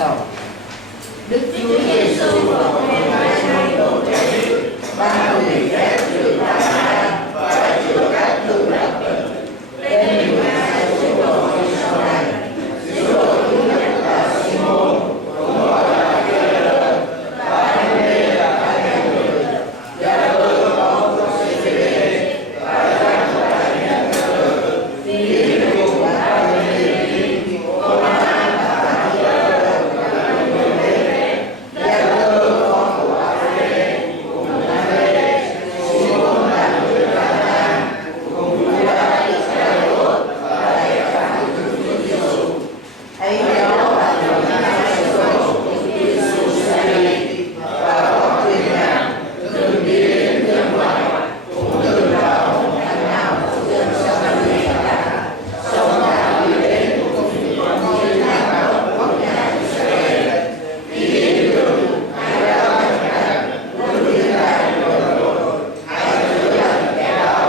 đầu. Đức Chúa Giêsu vào ngày 22 độ trời ban người phép trừ tà ác và chữa các thương đặc bệnh. Tên 12 sứ đồ sau này, sứ đồ thứ nhất là Simon, cũng gọi là Pê-đơ, và anh Lê là anh người, Gia-cơ con của Sê-bê, và Giăng là nhân tử, Phi cùng là Lê-vi, cô An là Giơ là người Lê, Gia-cơ con của A-phê, cùng là Lê, Simon là người Pha-han, cùng Giu-đa Iscariot và đại phản Chúa Giêsu. Ấy đó là người hai sứ đồ của Giêsu Sa-ri và có quyền năng từng đi đến nhân loại, cũng từng vào một thánh nào của dân Sa-ri cả, sống nào đi đến cùng con như thang động quốc nhà Israel. Đi đến đường, ai đã ngăn cản, luôn liên lạc rồi, ai chữa lành kẻ đau,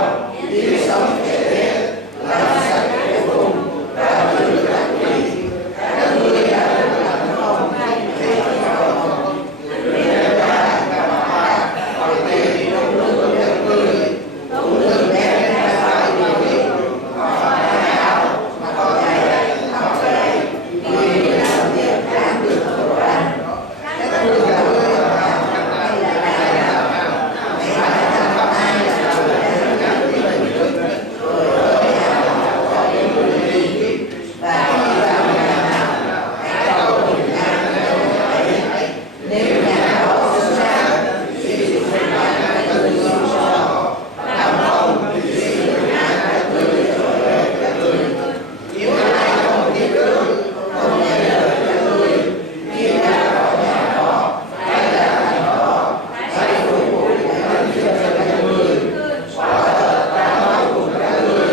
đi sống kẻ chết, làm sạch kẻ vùng, và trừ các quỷ. Các ngươi đã được làm không thì không, nên đã gặp phạt hoặc tiền trong nước các ngươi, cũng đừng đem ra phải điều hoặc phải áo mà có thể học đây, vì làm việc đáng được tổ đoàn. Các ngươi là người nào hay là đại nào, hãy hỏi thăm ai là người đang gắn với mình, rồi tới nhà nào có những người đi, và khi vào nhà nào hãy cầu bình an cho người ấy. Nếu nhà đó xứng đáng thì sự bình an các ngươi xin cho họ, làm không thì sự bình an các ngươi trở về các ngươi. Nếu ai không tin tưởng, không nghe lời các ngươi, khi ra khỏi nhà đó hay là thành đó, hãy phục vụ ăn cho các ngươi. Quả thật ta nói cùng các ngươi,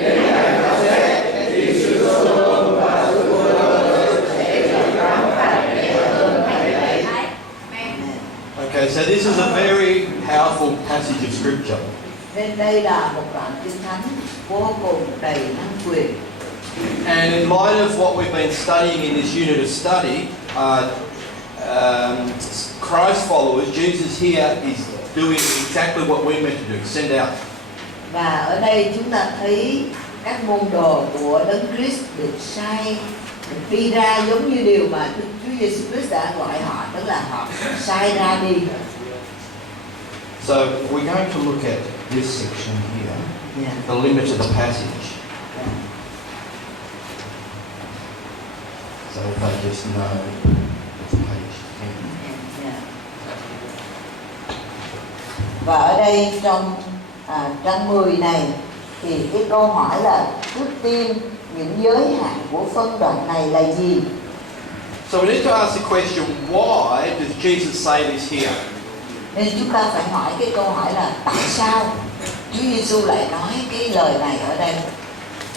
đến ngày phán xét thì sự Sodom và sự Gomorrah sẽ bị phán phạt nhẹ hơn ngày ấy. Okay, so this is a very powerful passage of scripture. Nên đây là một đoạn kinh thánh vô cùng đầy năng quyền. And in light of what we've been studying in this unit of study, Christ followers, Jesus here is doing exactly what we're meant to do, send out. Và ở đây chúng ta thấy các môn đồ của Đấng Christ được sai, được đi ra giống như điều mà Đức Chúa Giêsu Christ đã gọi họ, tức là họ sai ra đi. So we're going to look at this section here, Yeah. the limit of the passage. So if I just know it's page 10. Yeah. Và ở đây trong trang 10 này thì cái câu hỏi là trước tiên những giới hạn của phân đoạn này là gì? So we need to ask the question, why does Jesus say this here? Nên chúng ta phải hỏi cái câu hỏi là tại sao Chúa Giêsu lại nói cái lời này ở đây?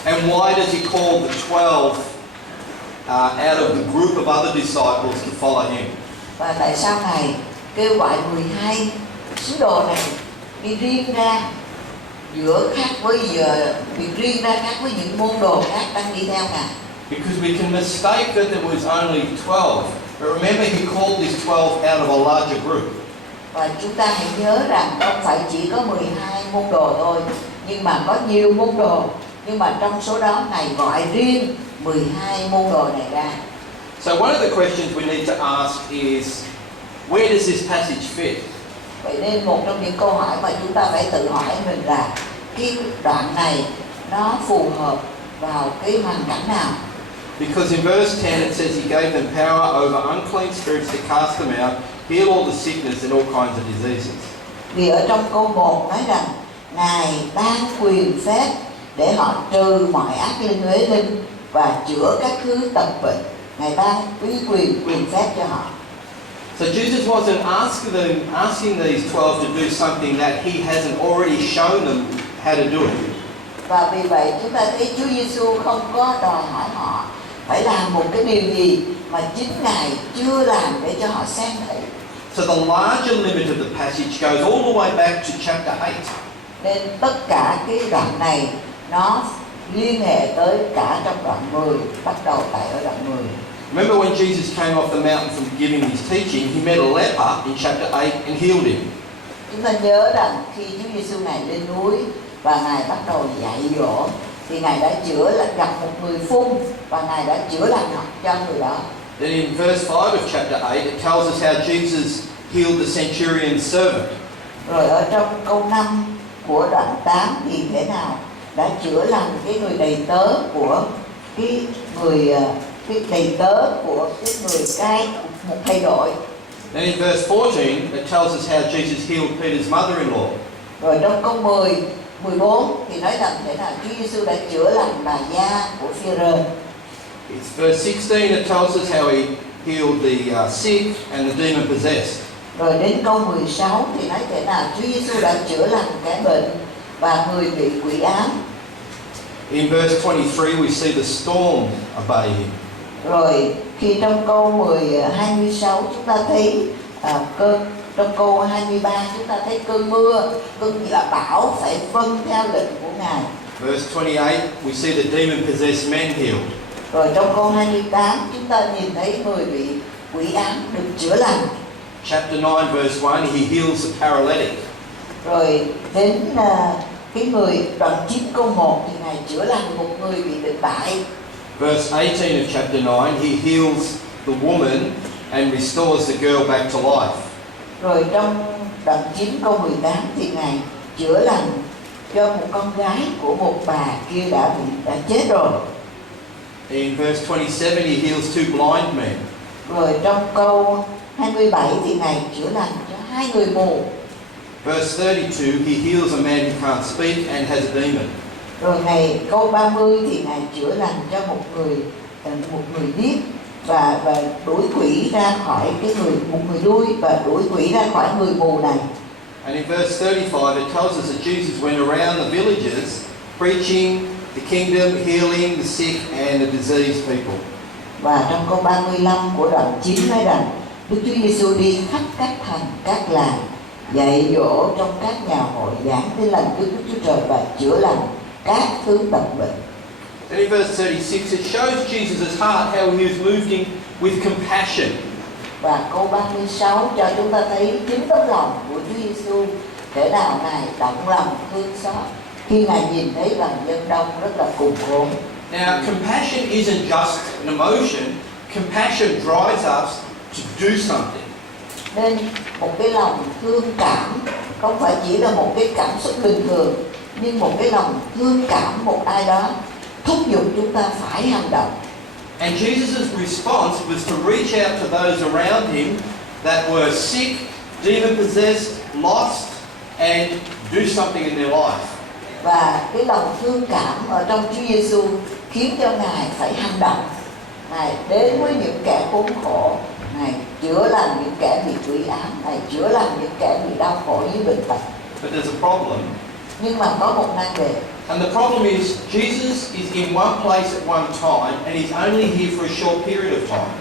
And why does he call the 12 out of the group of other disciples to follow him? Và tại sao Ngài kêu gọi 12 sứ đồ này đi riêng ra giữa khác với việc riêng ra khác với những môn đồ khác đang đi theo Ngài? Because we can mistake that there was only 12. But remember, he called these 12 out of a larger group. Và chúng ta hãy nhớ rằng không phải chỉ có 12 môn đồ thôi, nhưng mà có nhiều môn đồ. Nhưng mà trong số đó Ngài gọi riêng 12 môn đồ này ra. So one of the questions we need to ask is, where does this passage fit? Vậy nên một trong những câu hỏi mà chúng ta phải tự hỏi mình là cái đoạn này nó phù hợp vào cái hoàn cảnh nào? Because in verse 10 it says he gave them power over unclean spirits to cast them out, heal all the sickness and all kinds of diseases. Vì ở trong câu 1 nói rằng Ngài ban quyền phép để họ trừ mọi ác linh uế linh và chữa các thứ tật bệnh. Ngài ban quyền phép cho họ. So Jesus wasn't asking these 12 to do something that he hasn't already shown them how to do it. Và vì vậy chúng ta thấy Chúa Giêsu không có đòi hỏi họ phải làm một cái điều gì mà chính Ngài chưa làm để cho họ xem thấy. So the larger limit of the passage goes all the way back to chapter 8. Nên tất cả cái đoạn này nó liên hệ tới cả trong đoạn 10, bắt đầu tại ở đoạn 10. Remember when Jesus came off the mountain from giving his teaching, he met a leper in chapter 8 and healed him. Chúng ta nhớ rằng khi Chúa Giêsu Ngài lên núi và Ngài bắt đầu dạy dỗ thì Ngài đã chữa lành, gặp một người phun và Ngài đã chữa lành cho người đó. Then in verse 5 of chapter 8, it tells us how Jesus healed the centurion's servant. Rồi ở trong câu 5 của đoạn 8 thì thế nào đã chữa lành cái người đầy tớ của cái đầy tớ của cái người cai một thầy đội. Then in verse 14, it tells us how Jesus healed Peter's mother-in-law. Rồi trong câu 14 thì nói rằng thế nào Chúa Giêsu đã chữa lành bà gia của Phi-rơ. It's verse 16, it tells us how he healed the sick and the demon-possessed. Rồi đến câu 16 thì nói thế nào Chúa Giêsu đã chữa lành kẻ bệnh và người bị quỷ ám. In verse 23, we see the storm obey him. Rồi khi trong câu 26 chúng ta thấy trong câu 23 chúng ta thấy cơn mưa, cơn là bão phải vâng theo lệnh của Ngài. Verse 28, we see the demon-possessed men healed. Rồi trong câu 28 chúng ta nhìn thấy người bị quỷ ám được chữa lành. Chapter 9, verse 1, he heals the paralytic. Rồi đến cái người đoạn 9 câu 1 thì Ngài chữa lành một người bị bệnh bại. Verse 18 of chapter 9, he heals the woman and restores the girl back to life. Rồi trong đoạn 9 câu 18 thì Ngài chữa lành cho một con gái của một bà kia đã chết rồi. In verse 27, he heals two blind men. Rồi trong câu 27 thì Ngài chữa lành cho 2 người mù. Verse 32, he heals a man who can't speak and has a demon. Rồi câu 30 thì Ngài chữa lành cho một người điếc và đuổi quỷ ra khỏi một người đuôi và đuổi quỷ ra khỏi người mù này. And in verse 35, it tells us that Jesus went around the villages preaching the kingdom, healing the sick and the diseased people. Và trong câu 35 của đoạn 9 nói rằng Đức Chúa Giêsu đi khắp các thành, các làng, dạy dỗ trong các nhà hội, giảng tin lành Đức Chúa Trời và chữa lành các thứ bệnh bệnh. And in verse 36, it shows Jesus' heart, how he was moved in with compassion. Và câu 36 cho chúng ta thấy chính tấm lòng của Chúa Giêsu thế nào Ngài động lòng thương xót khi Ngài nhìn thấy rằng dân đông rất là cùng khổ. Now, compassion isn't just an emotion. Compassion drives us to do something. Nên một cái lòng thương cảm không phải chỉ là một cái cảm xúc bình thường, nhưng một cái lòng thương cảm một ai đó thúc giục chúng ta phải hành động. And Jesus' response was to reach out to those around him that were sick, demon-possessed, lost, and do something in their life. Và cái lòng thương cảm ở trong Chúa Giêsu khiến cho Ngài phải hành động. Ngài đến với những kẻ khốn khổ, Ngài chữa lành những kẻ bị quỷ ám, Ngài chữa lành những kẻ bị đau khổ với bệnh tật. But there's a problem. Nhưng mà có một nan đề. And the problem is Jesus is in one place at one time and he's only here for a short period of time.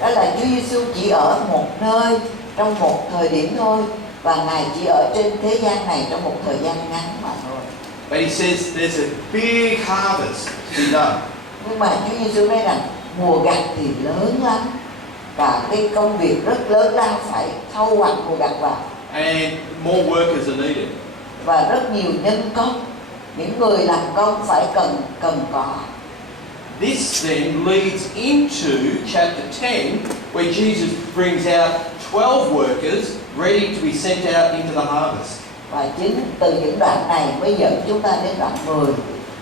Đó là Chúa Giêsu chỉ ở một nơi trong một thời điểm thôi, và Ngài chỉ ở trên thế gian này trong một thời gian ngắn mà thôi. But he says there's a big harvest to be done. Nhưng mà Chúa Giêsu nói rằng mùa gặt thì lớn lắm và cái công việc rất lớn lao phải thâu hoạch mùa gặt vào. And more workers are needed. Và rất nhiều nhân công, những người làm công phải cần có. This then leads into chapter 10, where Jesus brings out 12 workers ready to be sent out into the harvest. Và chính từ những đoạn này mới dẫn chúng ta đến đoạn 10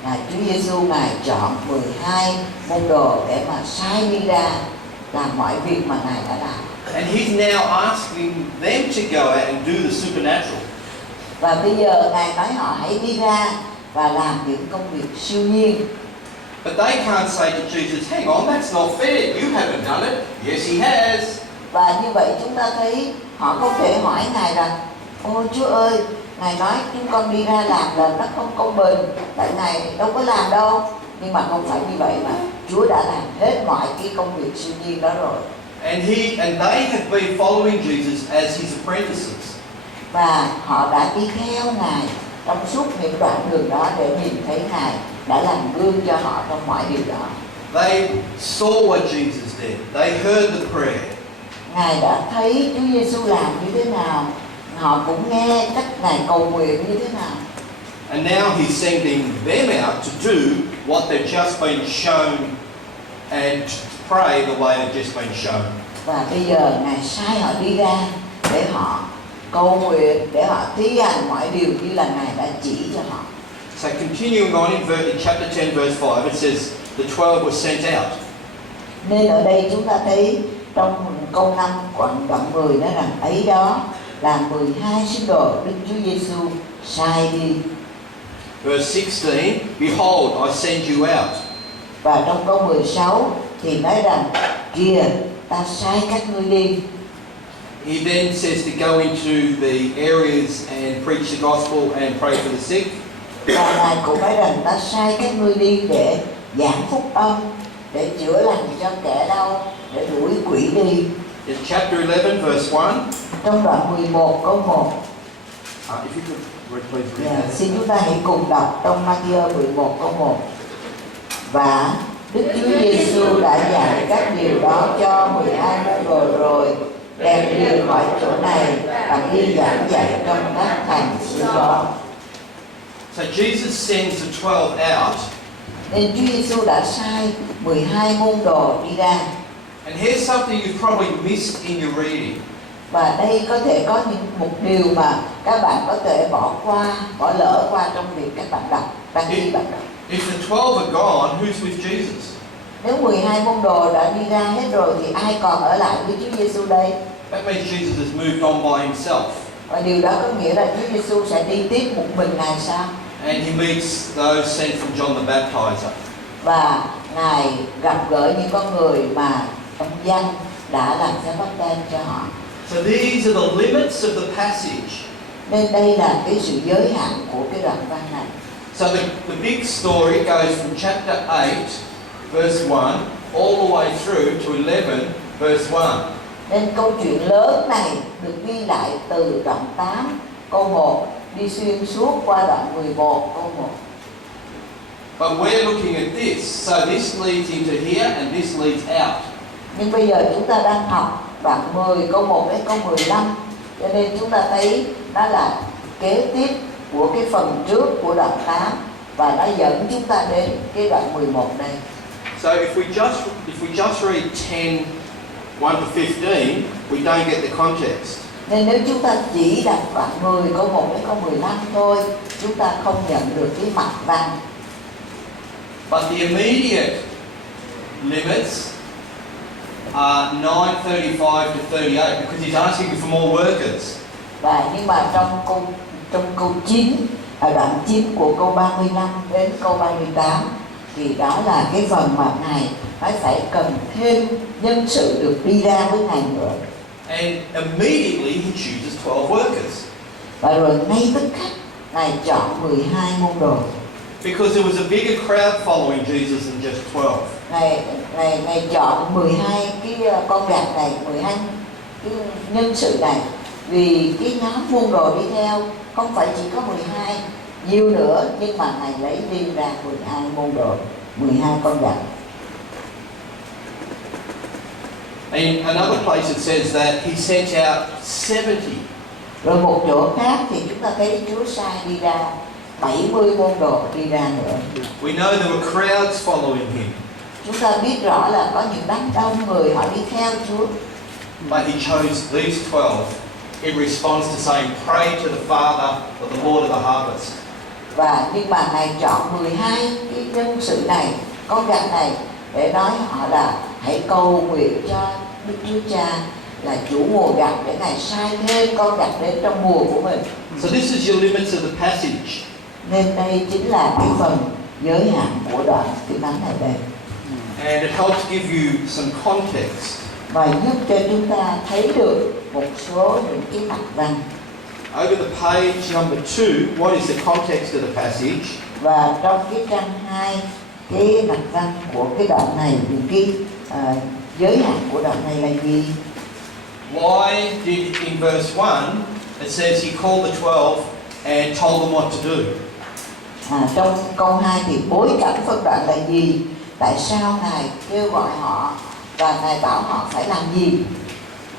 là Chúa Giêsu Ngài chọn 12 môn đồ để mà sai đi ra làm mọi việc mà Ngài đã làm. And he's now asking them to go out and do the supernatural. Và bây giờ Ngài nói họ hãy đi ra và làm những công việc siêu nhiên. But they can't say to Jesus, hang on, that's not fair. You haven't done it. Yes, he has. Và như vậy chúng ta thấy họ không thể hỏi Ngài rằng, ôi Chúa ơi, Ngài nói chúng con đi ra làm là nó không công bình, tại Ngài đâu có làm đâu. Nhưng mà không phải như vậy mà Chúa đã làm hết mọi cái công việc siêu nhiên đó rồi. And they have been following Jesus as his apprentices. Và họ đã đi theo Ngài trong suốt những đoạn đường đó để nhìn thấy Ngài đã làm gương cho họ trong mọi điều đó. They saw what Jesus did. They heard the prayer. Ngài đã thấy Chúa Giêsu làm như thế nào, họ cũng nghe cách Ngài cầu nguyện như thế nào. And now he's sending them out to do what they've just been shown and to pray the way they've just been shown. Và bây giờ Ngài sai họ đi ra để họ cầu nguyện, để họ thi hành mọi điều như là Ngài đã chỉ cho họ. So continuing on in chapter 10 verse 5, it says the 12 were sent out. Nên ở đây chúng ta thấy trong câu 5 đoạn 10 nói rằng ấy đó là 12 sứ đồ Đức Chúa Giêsu sai đi. Verse 16, behold, I send you out. Và trong câu 16 thì nói rằng kìa ta sai các ngươi đi. He then says to go into the areas and preach the gospel and pray for the sick. Và Ngài cũng nói rằng ta sai các ngươi đi để giảng phúc âm, để chữa lành cho kẻ đau, để đuổi quỷ đi. In chapter 11 verse 1. Trong đoạn 11 câu 1. If you could please read that. Xin chúng ta hãy cùng đọc trong Matthew 11 câu 1. Và Đức Chúa Giêsu đã dạy các điều đó cho 12 môn đồ rồi, đem đi khỏi chỗ này và đi giảng dạy trong các thành xứ đó. So Jesus sends the 12 out. Nên Chúa Giêsu đã sai 12 môn đồ đi ra. And here's something you've probably missed in your reading. Và đây có thể có một điều mà các bạn có thể bỏ lỡ qua trong việc các bạn đọc, đăng ký bạn đọc. If the 12 are gone, who's with Jesus? Nếu 12 môn đồ đã đi ra hết rồi thì ai còn ở lại với Chúa Giêsu đây? That means Jesus has moved on by himself. Và điều đó có nghĩa là Chúa Giêsu sẽ đi tiếp một mình Ngài sao? And he meets those sent from John the Baptizer. Và Ngài gặp gỡ những con người mà ông Giăng đã làm phép báp têm cho họ. So these are the limits of the passage. Nên đây là cái sự giới hạn của cái đoạn văn này. So the big story goes from chapter 8, verse 1, all the way through to 11, verse 1. Nên câu chuyện lớn này được ghi lại từ đoạn 8, câu 1, đi xuyên suốt qua đoạn 11, câu 1. But we're looking at this. So this leads into here and this leads out. Nhưng bây giờ chúng ta đang học đoạn 10, câu 1 đến câu 15. Cho nên chúng ta thấy nó là kế tiếp của cái phần trước của đoạn 8 và nó dẫn chúng ta đến cái đoạn 11 đây. So if we just read 10, 1 to 15, we don't get the context. Nên nếu chúng ta chỉ đọc đoạn 10, câu 1 đến câu 15 thôi, chúng ta không nhận được cái mặt văn. But the immediate limits are 9:35 to 38 because he's asking for more workers. Và nhưng mà trong câu 9, ở đoạn 9 của câu 35 đến câu 38 thì đó là cái phần mà Ngài nói phải cần thêm nhân sự được đi ra với Ngài nữa. And immediately he chooses 12 workers. Và rồi ngay tức khắc Ngài chọn 12 môn đồ. Because there was a bigger crowd following Jesus than just 12. Ngài chọn 12 cái con gạt này, 12 cái nhân sự này, vì cái nhóm môn đồ đi theo không phải chỉ có 12, nhiều nữa, nhưng mà Ngài lấy riêng ra 12 môn đồ, 12 con gạt. In another place it says that he sent out 70. Rồi một chỗ khác thì chúng ta thấy Chúa sai đi ra 70 môn đồ đi ra nữa. We know there were crowds following him. Chúng ta biết rõ là có những đám đông người họ đi theo Chúa. But he chose these 12 in response to saying, pray to the Father or the Lord of the harvest. Và nhưng mà Ngài chọn 12 cái nhân sự này, con gặt này, để nói họ là hãy cầu nguyện cho Đức Chúa Cha là chủ mùa gặt, để Ngài sai thêm con gặt đến trong mùa của mình. So this is your limits of the passage. Nên đây chính là cái phần giới hạn của đoạn kinh thánh này đây. And it helps give you some context. Và giúp cho chúng ta thấy được một số những cái mặt văn. Over the page number 2, what is the context of the passage? Và trong cái trang 2, cái mặt văn của cái đoạn này, những cái giới hạn của đoạn này là gì? Why did in verse 1 it says he called the 12 and told them what to do? Trong câu 2 thì bối cảnh phân đoạn là gì? tại sao Ngài kêu gọi họ và Ngài bảo họ phải làm gì.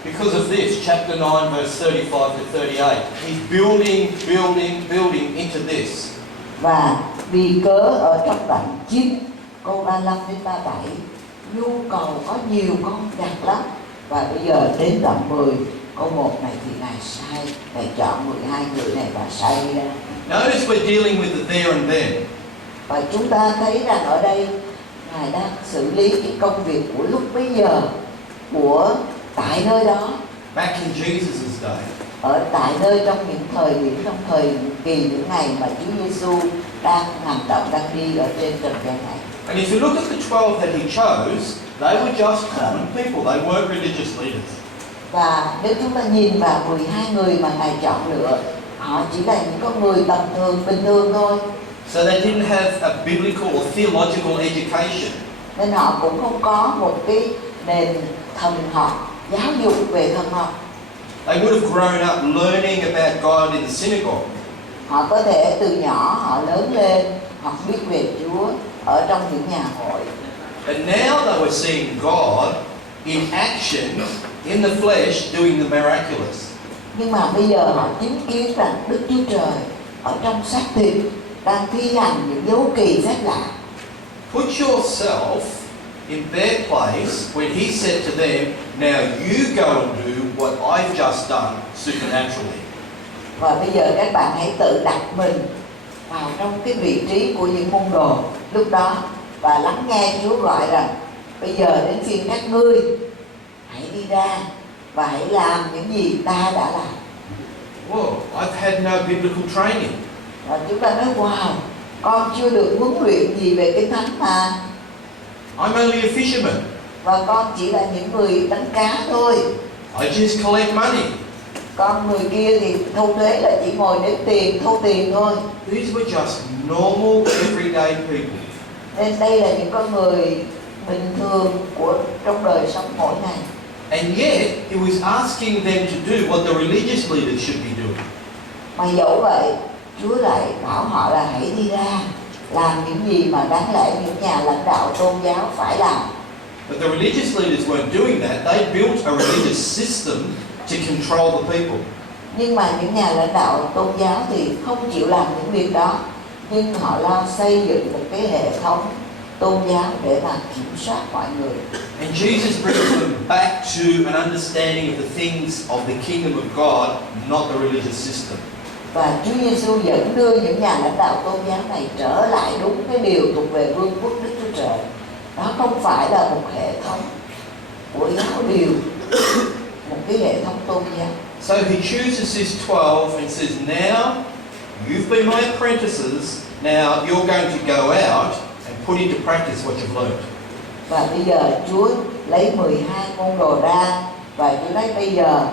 Because of this, chapter 9, verse 35 to 38, he's building into this. Và vì cớ ở trong đoạn 9 câu 35 đến 37, nhu cầu có nhiều con giặc lắm. Và bây giờ đến đoạn 10 câu 1 này thì Ngài chọn 12 người này và sai đi ra. Notice we're dealing with the there and then. Và chúng ta thấy rằng ở đây Ngài đang xử lý cái công việc của lúc bấy giờ, của tại nơi đó. Back in Jesus' day. Ở tại nơi trong những thời điểm, trong thời kỳ những ngày mà Chúa Giêsu đang hành động, đang đi ở trên trần gian này. And if you look at the 12 that he chose, they were just common people. They weren't religious leaders. Và nếu chúng ta nhìn vào 12 người mà Ngài chọn lựa, họ chỉ là những con người tầm thường, bình thường thôi. So they didn't have a biblical or theological education. Nên họ cũng không có một cái nền thần học, giáo dục về thần học. They would have grown up learning about God in the synagogue. Họ có thể từ nhỏ họ lớn lên học biết về Chúa ở trong những nhà hội. But now they were seeing God in action, in the flesh, doing the miraculous. Nhưng mà bây giờ họ chứng kiến rằng Đức Chúa Trời ở trong xác thịt đang thi hành những dấu kỳ phép lạ. Put yourself in their place when he said to them, now you go and do what I've just done supernaturally. Và bây giờ các bạn hãy tự đặt mình vào trong cái vị trí của những môn đồ lúc đó và lắng nghe Chúa gọi rằng bây giờ đến phiên các ngươi, hãy đi ra và hãy làm những gì ta đã làm. Whoa, I've had no biblical training. Và chúng ta nói wow, con chưa được huấn luyện gì về Kinh Thánh mà. I'm only a fisherman. Và con chỉ là những người đánh cá thôi. I just collect money. Con người kia thì thu thuế là chỉ ngồi đếm tiền, thu tiền thôi. These were just normal, everyday people. Nên đây là những con người bình thường của trong đời sống mỗi ngày. And yet, he was asking them to do what the religious leaders should be doing. Mà dẫu vậy, Chúa lại bảo họ là hãy đi ra làm những gì mà đáng lẽ những nhà lãnh đạo tôn giáo phải làm. But the religious leaders weren't doing that. They built a religious system to control the people. Nhưng mà những nhà lãnh đạo tôn giáo thì không chịu làm những việc đó, nhưng họ lo xây dựng một cái hệ thống tôn giáo để mà kiểm soát mọi người. And Jesus brings them back to an understanding of the things of the kingdom of God, not the religious system. Và Chúa Giêsu vẫn đưa những nhà lãnh đạo tôn giáo này trở lại đúng cái điều thuộc về vương quốc Đức Chúa Trời. Đó không phải là một hệ thống của giáo điều, một cái hệ thống tôn giáo. So he chooses his 12 and says, now you've been my apprentices, now you're going to go out and put into practice what you've learned. Và bây giờ Chúa lấy 12 môn đồ ra và Chúa nói bây giờ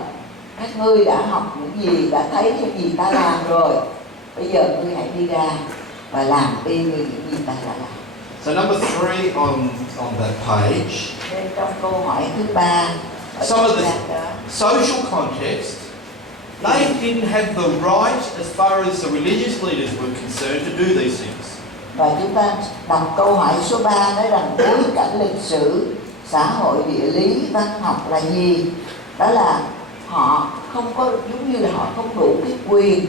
các ngươi đã học những gì, đã thấy những gì ta làm rồi. Bây giờ ngươi hãy đi ra và làm y như những gì ta đã làm. So number 3 on that page. Nên trong câu hỏi thứ 3, Some of the social context, they didn't have the right as far as the religious leaders were concerned to do these things. Và chúng ta đọc câu hỏi số 3 nói rằng bối cảnh lịch sử, xã hội địa lý, văn học là gì? Đó là họ không có, giống như là họ không đủ cái quyền,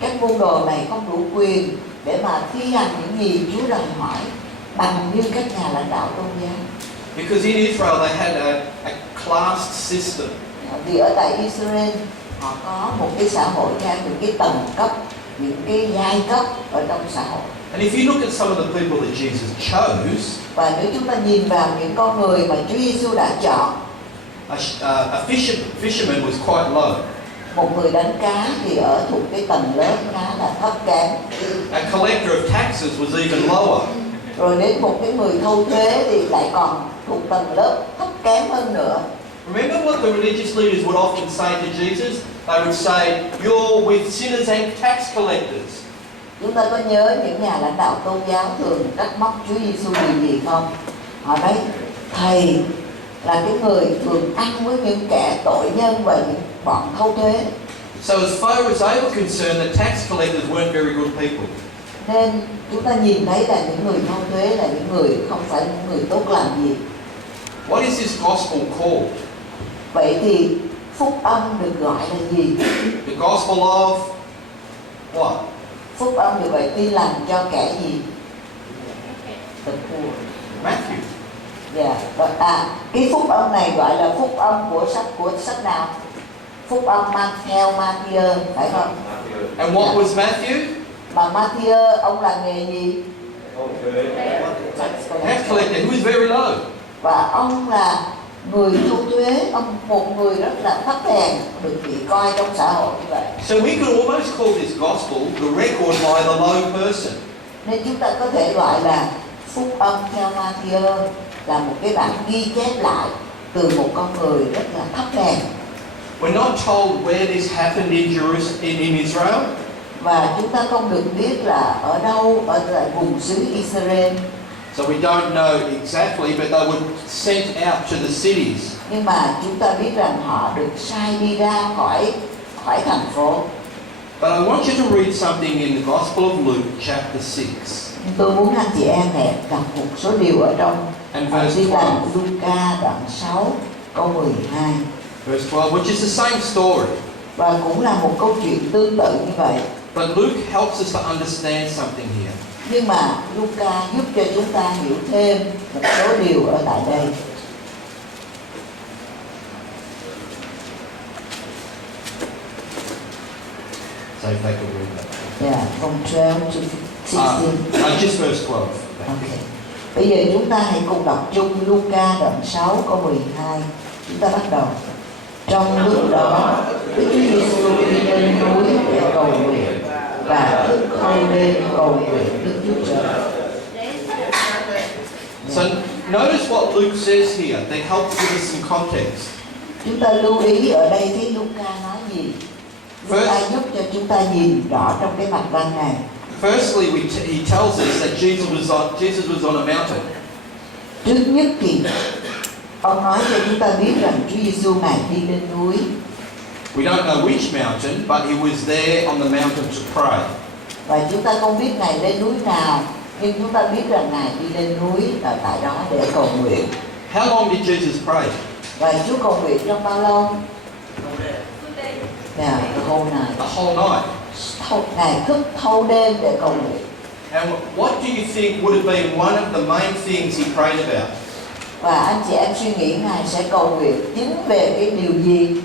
các môn đồ này không đủ quyền để mà thi hành những gì Chúa đòi hỏi bằng như các nhà lãnh đạo tôn giáo. Because in Israel they had a class system. Vì ở tại Israel họ có một cái xã hội theo những cái tầng cấp, những cái giai cấp ở trong xã hội. And if you look at some of the people that Jesus chose, Và nếu chúng ta nhìn vào những con người mà Chúa Giêsu đã chọn, a fisherman was quite low. một người đánh cá thì ở thuộc cái tầng lớp khá là thấp kém. A collector of taxes was even lower. Rồi đến một cái người thu thuế thì lại còn thuộc tầng lớp thấp kém hơn nữa. Remember what the religious leaders would often say to Jesus? They would say, you're with sinners and tax collectors. Chúng ta có nhớ những nhà lãnh đạo tôn giáo thường trách móc Chúa Giêsu điều gì không? Họ nói thầy là cái người thường ăn với những kẻ tội nhân và những bọn thâu thuế. So as far as they were concerned, the tax collectors weren't very good people. Nên chúng ta nhìn thấy là những người thâu thuế là những người không phải những người tốt lành gì. What is this gospel called? Vậy thì phúc âm được gọi là gì? The gospel of what? Phúc âm được gọi tin lành cho kẻ gì? The poor. Matthew. Yeah. Cái phúc âm này gọi là phúc âm của sách nào? Phúc âm theo Matthew, phải không? And what was Matthew? Mà Matthew ông là nghề gì? Tax collector, who is very low. Và ông là người thu thuế, ông một người rất là thấp hèn, được bị coi trong xã hội như vậy. So we could almost call this gospel the record by the low person. Nên chúng ta có thể gọi là phúc âm theo Matthew là một cái bản ghi chép lại từ một con người rất là thấp hèn. We're not told where this happened in Israel. Và chúng ta không được biết là ở đâu, ở tại vùng xứ Israel. So we don't know exactly, but they were sent out to the cities. Nhưng mà chúng ta biết rằng họ được sai đi ra khỏi thành phố. But I want you to read something in the Gospel of Luke, chapter 6. Tôi muốn anh chị em đọc một số điều ở trong Tin lành Luca đoạn 6 câu 12. Verse 12, which is the same story. Và cũng là một câu chuyện tương tự như vậy. But Luke helps us to understand something here. Nhưng mà Luca giúp cho chúng ta hiểu thêm một số điều ở tại đây. So if they could read that. Yeah, from 12 to 16. Just verse 12. Okay. Bây giờ chúng ta hãy cùng đọc chung Luca đoạn 6 câu 12. Chúng ta bắt đầu. Trong lúc đó, Đức Chúa Giêsu đi lên núi để cầu nguyện và thức thâu đêm cầu nguyện Đức Chúa Trời. So notice what Luke says here. They help give us some context. Chúng ta lưu ý ở đây thấy Luca nói gì? Luca giúp cho chúng ta nhìn rõ trong cái mặt văn này. Firstly, he tells us that Jesus was on a mountain. Trước nhất thì ông nói cho chúng ta biết rằng Chúa Giêsu Ngài đi lên núi. We don't know which mountain, but he was there on the mountain to pray. Và chúng ta không biết Ngài lên núi nào, nhưng chúng ta biết rằng Ngài đi lên núi ở tại đó để cầu nguyện. How long did Jesus pray? Và Chúa cầu nguyện trong bao lâu? Yeah, the whole night. The whole night. Ngài thức thâu đêm để cầu nguyện. And what do you think would have been one of the main things he prayed about? Và anh chị em suy nghĩ Ngài sẽ cầu nguyện chính về cái điều gì?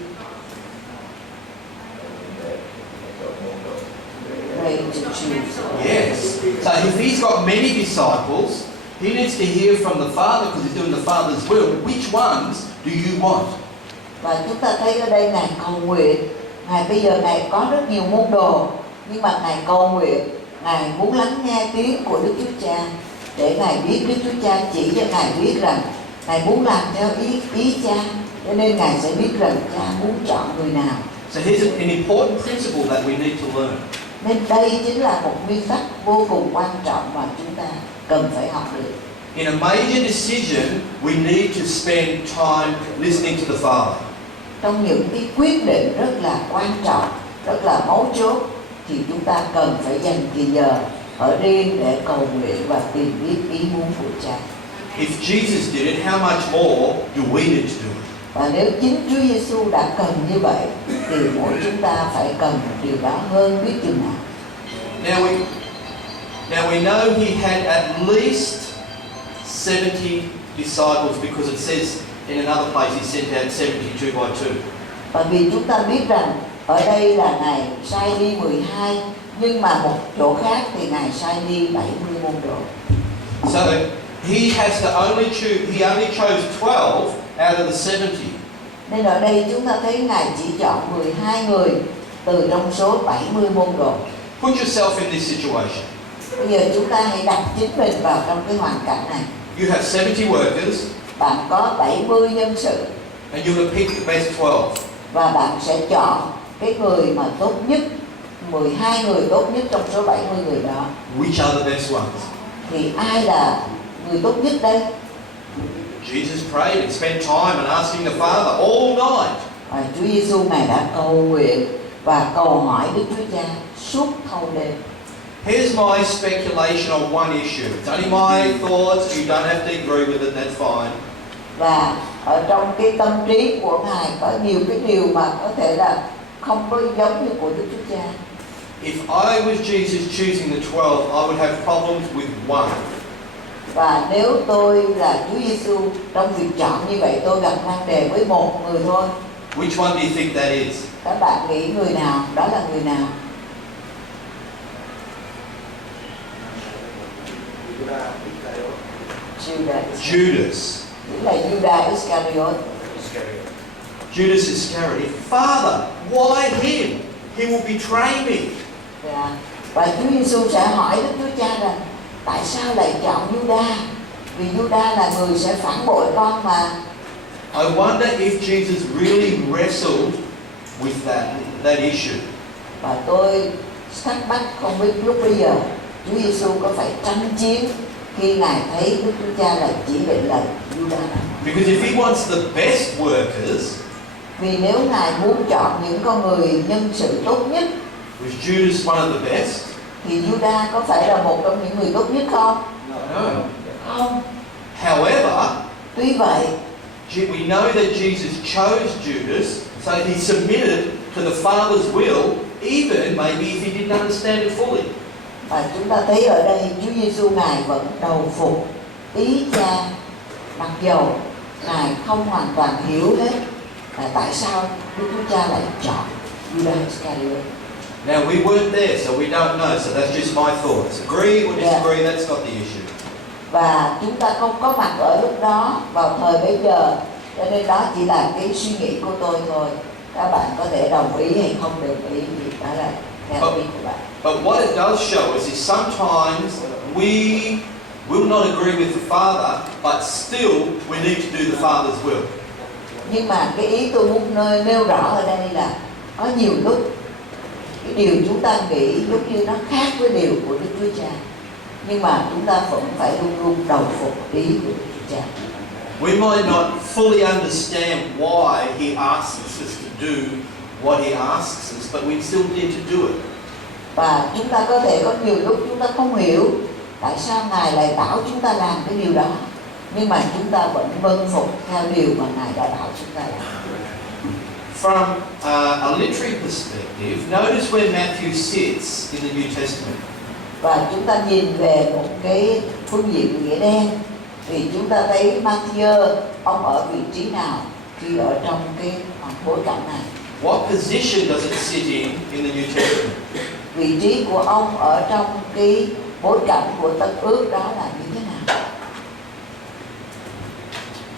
Pray to choose. Yes. So if he's got many disciples, he needs to hear from the Father because he's doing the Father's will. Which ones do you want? Và chúng ta thấy ở đây Ngài cầu nguyện. Ngài bây giờ Ngài có rất nhiều môn đồ, nhưng mà Ngài cầu nguyện, Ngài muốn lắng nghe tiếng của Đức Chúa Cha để Ngài biết Đức Chúa Cha chỉ cho Ngài biết rằng Ngài muốn làm theo ý Cha, cho nên Ngài sẽ biết rằng Cha muốn chọn người nào. So here's an important principle that we need to learn. Nên đây chính là một nguyên tắc vô cùng quan trọng mà chúng ta cần phải học được. In a major decision, we need to spend time listening to the Father. Trong những cái quyết định rất là quan trọng, rất là mấu chốt, thì chúng ta cần phải dành thời giờ ở riêng để cầu nguyện và tìm biết ý muốn của Cha. If Jesus did it, how much more do we need to do it? Và nếu chính Chúa Giêsu đã cần như vậy, thì mỗi chúng ta phải cần điều đó hơn biết chừng nào. Now we know he had at least 70 disciples because it says in another place he sent out 72 by 2. Và vì chúng ta biết rằng ở đây là Ngài sai đi 12, nhưng mà một chỗ khác thì Ngài sai đi 70 môn đồ. So he only chose 12 out of the 70. Nên ở đây chúng ta thấy Ngài chỉ chọn 12 người từ trong số 70 môn đồ. Put yourself in this situation. Bây giờ chúng ta hãy đặt chính mình vào trong cái hoàn cảnh này. You have 70 workers. Bạn có 70 nhân sự. And you're going to pick the best 12. Và bạn sẽ chọn cái người mà tốt nhất, 12 người tốt nhất trong số 70 người đó. Which are the best ones? Thì ai là người tốt nhất đây? Jesus prayed and spent time and asking the Father all night. Và Chúa Giêsu Ngài đã cầu nguyện và cầu hỏi Đức Chúa Cha suốt thâu đêm. Here's my speculation on one issue. It's only my thoughts. You don't have to agree with it. That's fine. Và ở trong cái tâm trí của Ngài có nhiều cái điều mà có thể là không có giống như của Đức Chúa Cha. If I was Jesus choosing the 12, I would have problems with one. Và nếu tôi là Chúa Giêsu trong việc chọn như vậy, tôi gặp nan đề với một người thôi. Which one do you think that is? Các bạn nghĩ người nào? Đó là người nào? Judas. Nghĩa là Judas Iscariot. Judas Iscariot. Father, why him? He will betray me. Và Chúa Giêsu sẽ hỏi Đức Chúa Cha rằng tại sao lại chọn Judas? Vì Judas là người sẽ phản bội con mà. I wonder if Jesus really wrestled with that issue. Và tôi thắc mắc không biết lúc bây giờ Chúa Giêsu có phải tranh chiến khi Ngài thấy Đức Chúa Cha là chỉ định là Judas. Because if he wants the best workers, vì nếu Ngài muốn chọn những con người nhân sự tốt nhất, was Judas one of the best? thì Judas có phải là một trong những người tốt nhất không? No. Không. However, Tuy vậy, we know that Jesus chose Judas, so he submitted to the Father's will, even maybe if he didn't understand it fully. và chúng ta thấy ở đây Chúa Giêsu Ngài vẫn đầu phục ý Cha, mặc dầu Ngài không hoàn toàn hiểu hết là tại sao Đức Chúa Cha lại chọn Judas Iscariot. Now we weren't there, so we don't know. So that's just my thoughts. Agree or disagree? That's not the issue. Và chúng ta không có mặt ở lúc đó vào thời bấy giờ, cho nên đó chỉ là cái suy nghĩ của tôi thôi. Các bạn có thể đồng ý hay không đồng ý thì đó là theo ý của bạn. But what it does show us is sometimes we will not agree with the Father, but still we need to do the Father's will. Nhưng mà cái ý tôi muốn nêu rõ ở đây là có nhiều lúc cái điều chúng ta nghĩ lúc như nó khác với điều của Đức Chúa Cha, nhưng mà chúng ta vẫn phải luôn luôn đầu phục ý của Đức Chúa Cha. We might not fully understand why he asks us to do what he asks us, but we still need to do it. Và chúng ta có thể có nhiều lúc chúng ta không hiểu tại sao Ngài lại bảo chúng ta làm cái điều đó, nhưng mà chúng ta vẫn vâng phục theo điều mà Ngài đã bảo chúng ta làm. From a literary perspective, notice where Matthew sits in the New Testament. Và chúng ta nhìn về một cái phương diện nghĩa đen thì chúng ta thấy Matthew ông ở vị trí nào khi ở trong cái bối cảnh này? What position does it sit in the New Testament? Vị trí của ông ở trong cái bối cảnh của Tân Ước đó là như thế nào?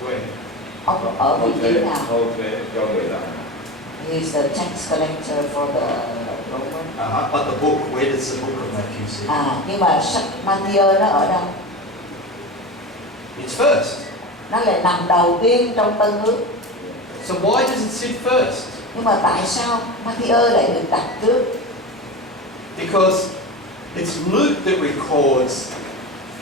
Where? Ông ở vị trí nào? Thu thuế cho người làm. He is the tax collector for the Roman. But the book, where does the book of Matthew sit? Nhưng mà sách Matthew nó ở đâu? It's first. Nó lại nằm đầu tiên trong Tân Ước. So why does it sit first? Nhưng mà tại sao Matthew lại được đặt trước? Because it's Luke that records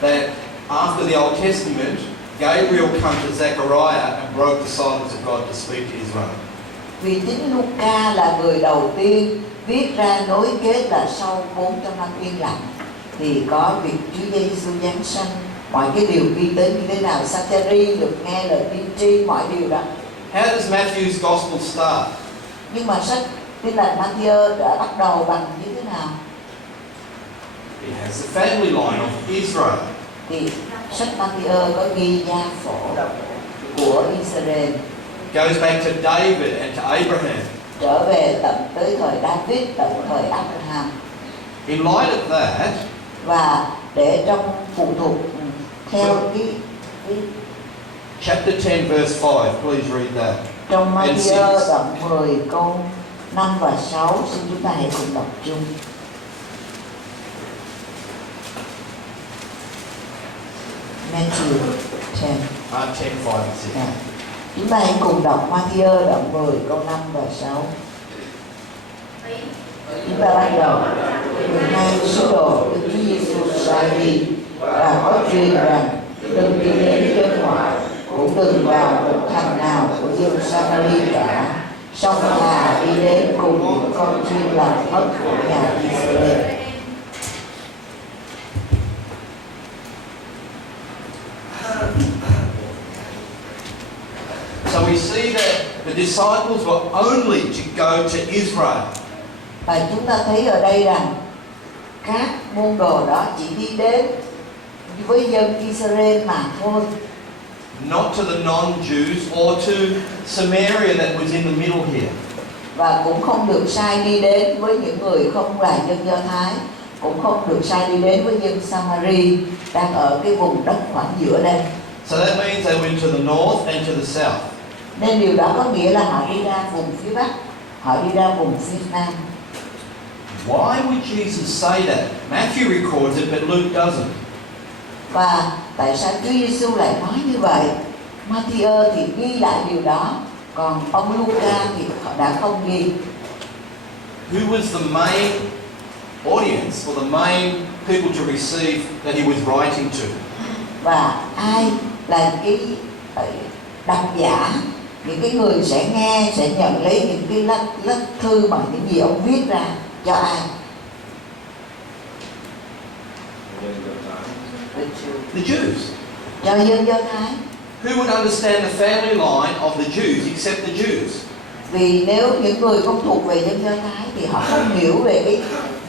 that after the Old Testament, Gabriel came to Zechariah and broke the silence of God to speak to Israel. Vì chính Luca là người đầu tiên viết ra nối kết là sau 400 năm yên lặng thì có việc Chúa Giêsu giáng sanh, mọi cái điều ghi đến như thế nào, Sa-cha-ri được nghe lời tiên tri, mọi điều đó. How does Matthew's Gospel start? Nhưng mà sách Tin lành Matthew đã bắt đầu bằng như thế nào? It has the family line of Israel. Thì sách Matthew có ghi gia phổ của Israel. Goes back to David and to Abraham. Trở về tận tới thời David, tận thời Abraham. In light of that, và để trong phụ thuộc theo cái chapter 10 verse 5, please read that. trong Matthew đoạn 10 câu 5 và 6, xin chúng ta hãy cùng đọc chung. Matthew 10. 10, 5 and 6. Chúng ta hãy cùng đọc Matthew đoạn 10 câu 5 và 6. Chúng ta bắt đầu. 12 sứ đồ Đức Chúa Giêsu sai đi và có truyền rằng đừng đi đến dân ngoại, cũng đừng vào một thành nào của dân Samari cả, song thà đi đến cùng những con chiên làm mất của nhà Israel. The disciples were only to go to Israel. Và chúng ta thấy ở đây rằng các môn đồ đó chỉ đi đến với dân Israel mà thôi. Not to the non-Jews or to Samaria that was in the middle here. Và cũng không được sai đi đến với những người không là dân Do Thái, cũng không được sai đi đến với dân Samari đang ở cái vùng đất khoảng giữa đây. So that means they went to the north and to the south. Nên điều đó có nghĩa là họ đi ra vùng phía Bắc, họ đi ra vùng phía Nam. Why would Jesus say that? Matthew records it, but Luke doesn't. Và tại sao Chúa Giêsu lại nói như vậy? Matthew thì ghi lại điều đó, còn ông Luca thì họ đã không ghi. Who was the main audience or the main people to receive that he was writing to? Và ai là cái độc giả, những cái người sẽ nghe, sẽ nhận lấy những cái lá thư mà những gì ông viết ra cho ai? The Jews. Cho dân Do Thái. Who would understand the family line of the Jews except the Jews? Vì nếu những người không thuộc về dân Do Thái thì họ không hiểu về cái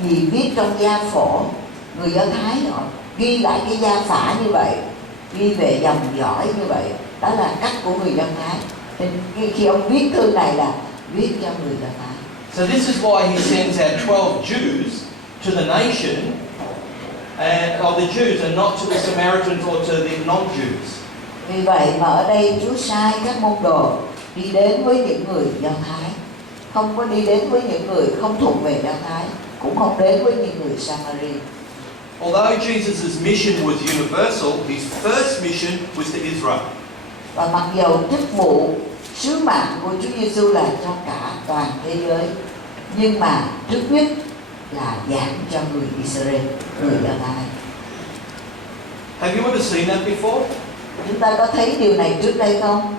gì viết trong gia phổ. Người Do Thái họ ghi lại cái gia phả như vậy, ghi về dòng dõi như vậy. Đó là cách của người Do Thái. Nên khi ông viết thư này là viết cho người Do Thái. So this is why he sends out 12 Jews to the nation and of the Jews and not to the Samaritans or to the non-Jews. Vì vậy mà ở đây Chúa sai các môn đồ đi đến với những người Do Thái, không có đi đến với những người không thuộc về Do Thái, cũng không đến với những người Samari. Although Jesus' mission was universal, his first mission was to Israel. Và mặc dầu chức vụ, sứ mạng của Chúa Giêsu là cho cả toàn thế giới, nhưng mà trước nhất là giảng cho người Israel, người Do Thái. Have you ever seen that before? Chúng ta có thấy điều này trước đây không?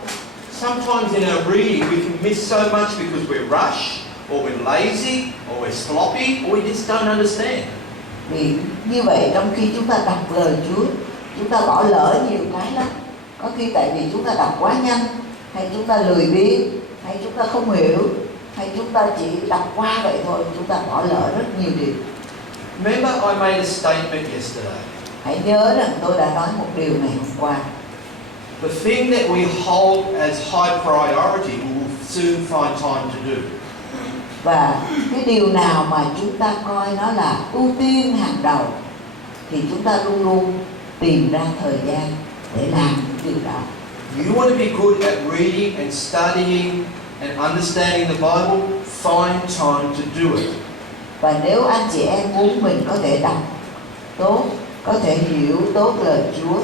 Sometimes in our reading we can miss so much because we're rushed, or we're lazy, or we're sloppy, or we just don't understand. Vì như vậy trong khi chúng ta đọc lời Chúa, chúng ta bỏ lỡ nhiều cái lắm. Có khi tại vì chúng ta đọc quá nhanh, hay chúng ta lười biếng, hay chúng ta không hiểu, hay chúng ta chỉ đọc qua vậy thôi, chúng ta bỏ lỡ rất nhiều điều. Remember I made a statement yesterday. Hãy nhớ rằng tôi đã nói một điều này hôm qua. The thing that we hold as high priority we will soon find time to do. Và cái điều nào mà chúng ta coi nó là ưu tiên hàng đầu thì chúng ta luôn luôn tìm ra thời gian để làm điều đó. You want to be good at reading and studying and understanding the Bible, find time to do it. Và nếu anh chị em muốn mình có thể đọc tốt, có thể hiểu tốt lời Chúa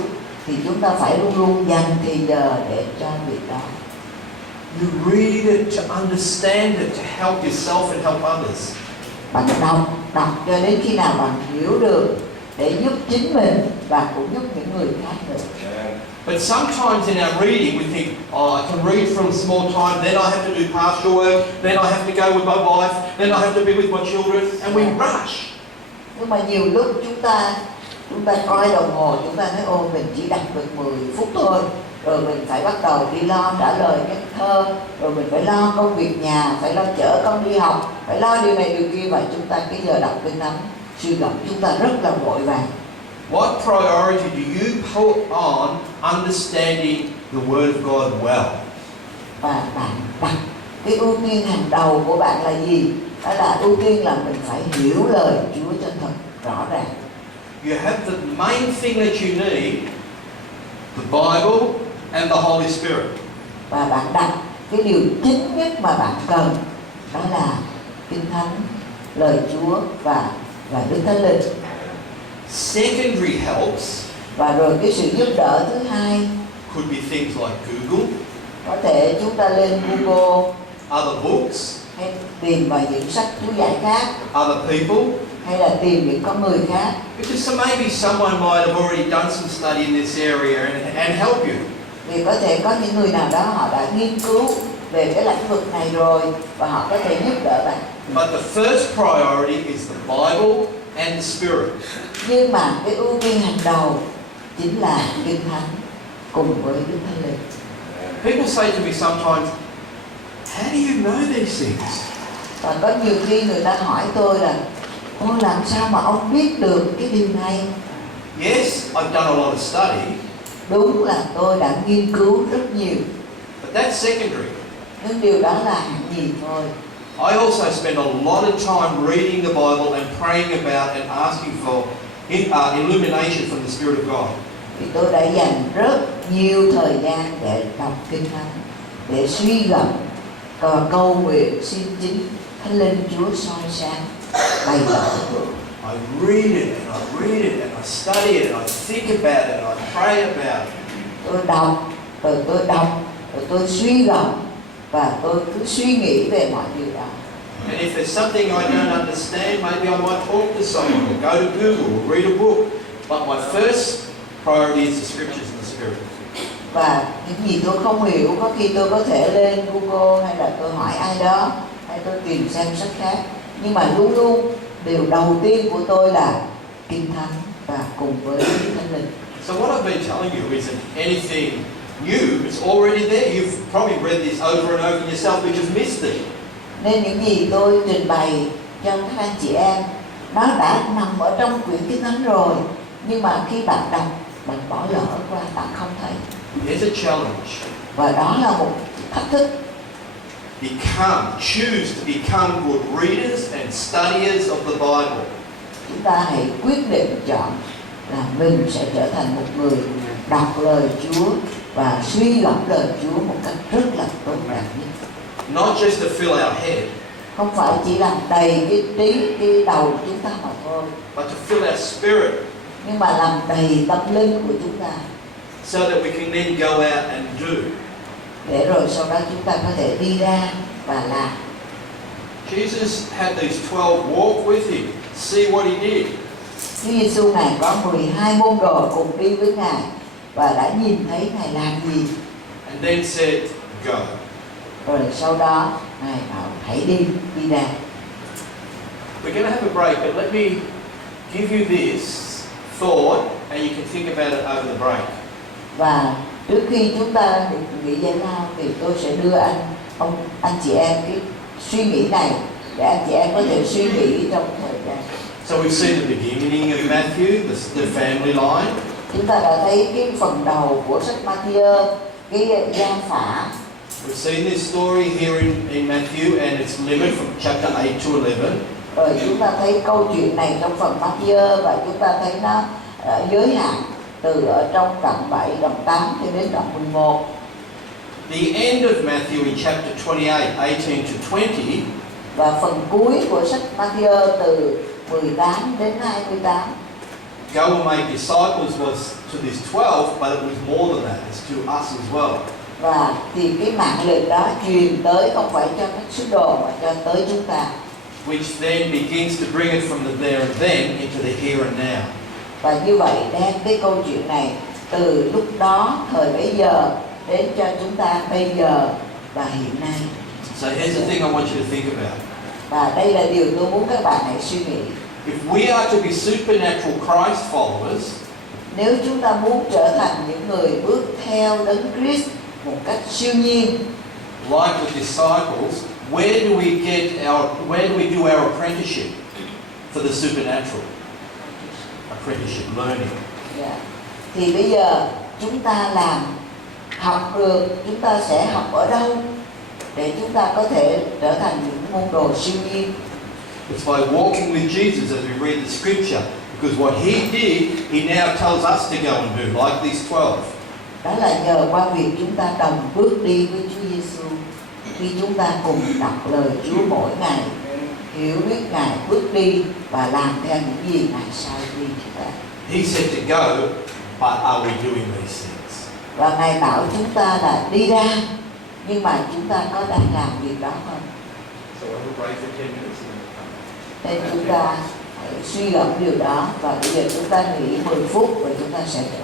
thì chúng ta phải luôn luôn dành thì giờ để cho việc đó. You read it to understand it, to help yourself and help others. Bạn đọc cho đến khi nào bạn hiểu được để giúp chính mình và cũng giúp những người khác nữa. But sometimes in our reading we think, oh, I can read from a small time, then I have to do pastoral work, then I have to go with my wife, then I have to be with my children, and we rush. Nhưng mà nhiều lúc chúng ta coi đồng hồ, chúng ta nói ô mình chỉ đọc được 10 phút thôi, rồi mình phải bắt đầu đi lo trả lời các thơ, rồi mình phải lo công việc nhà, phải lo chở con đi học, phải lo điều này điều kia, và chúng ta cái giờ đọc kinh thánh suy gẫm chúng ta rất là vội vàng. What priority do you put on understanding the Word of God well? Và bạn đặt cái ưu tiên hàng đầu của bạn là gì? Đó là ưu tiên là mình phải hiểu lời Chúa cho thật rõ ràng. You have the main thing that you need, the Bible and the Holy Spirit. Và bạn đặt cái điều chính nhất mà bạn cần, đó là Kinh Thánh, lời Chúa và Đức Thánh Linh. Secondary helps Và rồi cái sự giúp đỡ thứ hai could be things like Google, có thể chúng ta lên Google other books, hay tìm vào những sách chú giải khác, other people. hay là tìm những con người khác. Because maybe someone might have already done some study in this area and help you. Vì có thể có những người nào đó họ đã nghiên cứu về cái lĩnh vực này rồi và họ có thể giúp đỡ bạn. But the first priority is the Bible and the Spirit. Nhưng mà cái ưu tiên hàng đầu chính là Kinh Thánh cùng với Đức Thánh Linh. People say to me sometimes, How do you know these things? Và có nhiều khi người ta hỏi tôi là ôi làm sao mà ông biết được cái điều này? Yes, I've done a lot of study, Đúng là tôi đã nghiên cứu rất nhiều, but that's secondary. nhưng điều đó là hạng nhì thôi. I also spend a lot of time reading the Bible and praying about and asking for illumination from the Spirit of God. Thì tôi đã dành rất nhiều thời gian để đọc Kinh Thánh, để suy gẫm và cầu nguyện xin chính Thánh Linh Chúa soi sáng bày tỏ. I read it and I read it and I study it and I think about it and I pray about it. Tôi đọc, rồi tôi suy gẫm và tôi cứ suy nghĩ về mọi điều đó. And if there's something I don't understand, maybe I might talk to someone or go to Google or read a book. But my first priority is the Scriptures and the Spirit. Và những gì tôi không hiểu, có khi tôi có thể lên Google hay là tôi hỏi ai đó, hay tôi tìm xem sách khác. Nhưng mà luôn luôn điều đầu tiên của tôi là Kinh Thánh và cùng với Thánh Linh. So what I've been telling you isn't anything new. It's already there. You've probably read this over and over yourself, but you've missed it. Nên những gì tôi trình bày cho các anh chị em, nó đã nằm ở trong quyển Kinh Thánh rồi. Nhưng mà khi bạn đọc, bạn bỏ lỡ qua, bạn không thấy. Here's a challenge. Và đó là một thách thức. Choose to become good readers and studiers of the Bible. Chúng ta hãy quyết định chọn là mình sẽ trở thành một người đọc lời Chúa và suy gẫm lời Chúa một cách rất là tốt đẹp nhất. Not just to fill our head, Không phải chỉ làm đầy cái trí, cái đầu của chúng ta mà thôi, but to fill our spirit, nhưng mà làm đầy tâm linh của chúng ta, so that we can then go out and do. để rồi sau đó chúng ta có thể đi ra và làm. Jesus had these 12 walk with him, see what he did. Chúa Giêsu Ngài có 12 môn đồ cùng đi với Ngài và đã nhìn thấy Ngài làm gì. And then said, go. Rồi sau đó Ngài bảo hãy đi ra. We're going to have a break, but let me give you this thought and you can think about it over the break. Và trước khi chúng ta nghỉ giải lao thì tôi sẽ đưa anh chị em cái suy nghĩ này để anh chị em có thể suy nghĩ trong thời gian. So we've seen the beginning of Matthew, the family line. Chúng ta đã thấy cái phần đầu của sách Matthew, cái gia phả. We've seen this story here in Matthew and it's limit from chapter 8 to 11. Rồi chúng ta thấy câu chuyện này trong phần Matthew và chúng ta thấy nó giới hạn từ ở trong đoạn 7, đoạn 8 cho đến đoạn 11. The end of Matthew in chapter 28, 18 to 20. Và phần cuối của sách Matthew từ 18 đến 28. Go and make disciples was to these 12, but it was more than that. It's to us as well. Và thì cái mạng lệnh đó truyền tới không phải cho các sứ đồ mà cho tới chúng ta. Which then begins to bring it from the there and then into the here and now. Và như vậy đem cái câu chuyện này từ lúc đó, thời bấy giờ đến cho chúng ta bây giờ và hiện nay. So here's the thing I want you to think about. Và đây là điều tôi muốn các bạn hãy suy nghĩ. If we are to be supernatural Christ followers, Nếu chúng ta muốn trở thành những người bước theo Đấng Christ một cách siêu nhiên, like the disciples, where do we do our apprenticeship for the supernatural? Apprenticeship learning. thì bây giờ chúng ta học được, chúng ta sẽ học ở đâu để chúng ta có thể trở thành những môn đồ siêu nhiên? It's by walking with Jesus as we read the scripture, because what he did, he now tells us to go and do, like these 12. Đó là nhờ qua việc chúng ta đồng bước đi với Chúa Giêsu. Khi chúng ta cùng đọc lời Chúa mỗi ngày, hiểu biết Ngài bước đi và làm theo những gì Ngài sai đi chúng ta. He said to go, but are we doing these things? Và Ngài bảo chúng ta là đi ra, nhưng mà chúng ta có đang làm việc đó không? So we'll break for 10 minutes. Nên chúng ta hãy suy gẫm điều đó và bây giờ chúng ta nghỉ 10 phút và chúng ta sẽ trở